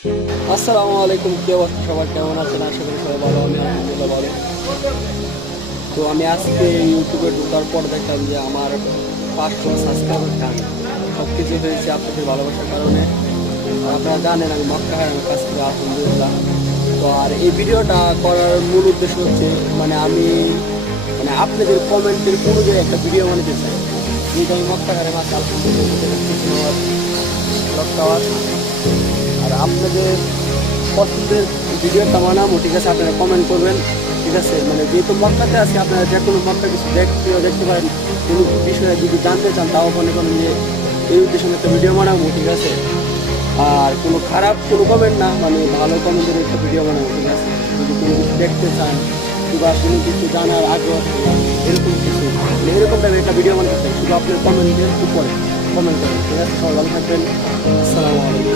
আসসালামু আলাইকুম, কি অবস্থা সবার, কেমন আছেন? আশা করি সবাই ভালো। আমি আলহামদুলিল্লাহ ভালো। তো আমি আজকে ইউটিউবে ঢোকার পর দেখলাম যে আমার 500 সাবস্ক্রাইবার কাম সব কিছু হয়েছে আপনাদের ভালোবাসার কারণে। আর আপনারা জানেন আমি মক্কা হারামের কাছ থেকে আলহামদুলিল্লাহ। তো আর এই ভিডিওটা করার মূল উদ্দেশ্য হচ্ছে আমি আপনাদের কমেন্টের অনুযায়ী একটা ভিডিও বানাতে চাই। যেহেতু আমি মক্কা হারামে আছি আলহামদুলিল্লাহ, আর আপনাদের পছন্দের ভিডিওটা বানাবো, ঠিক আছে? আপনারা কমেন্ট করবেন, ঠিক আছে? যেহেতু মক্কাতে আছি, আপনারা যে কোনো মক্কা কিছু দেখতে পারেন, কোনো বিষয়ে যদি জানতে চান তাও মনে করেন যে এই উদ্দেশ্যে আমি একটা ভিডিও বানাবো, ঠিক আছে? আর কোনো খারাপ কোনো কমেন্ট না, ভালো কমেন্টের একটা ভিডিও বানাবো, ঠিক আছে? যদি কোনো কিছু দেখতে চান কিংবা কোনো কিছু জানার আগ্রহ থাকে, এরকম কিছু এরকম টাইপের একটা ভিডিও বানাতে চাই, শুধু আপনার কমেন্টের উপরে কমেন্ট করেন, ঠিক আছে? সবাই ভালো থাকবেন। আসসালামু আলাইকুম।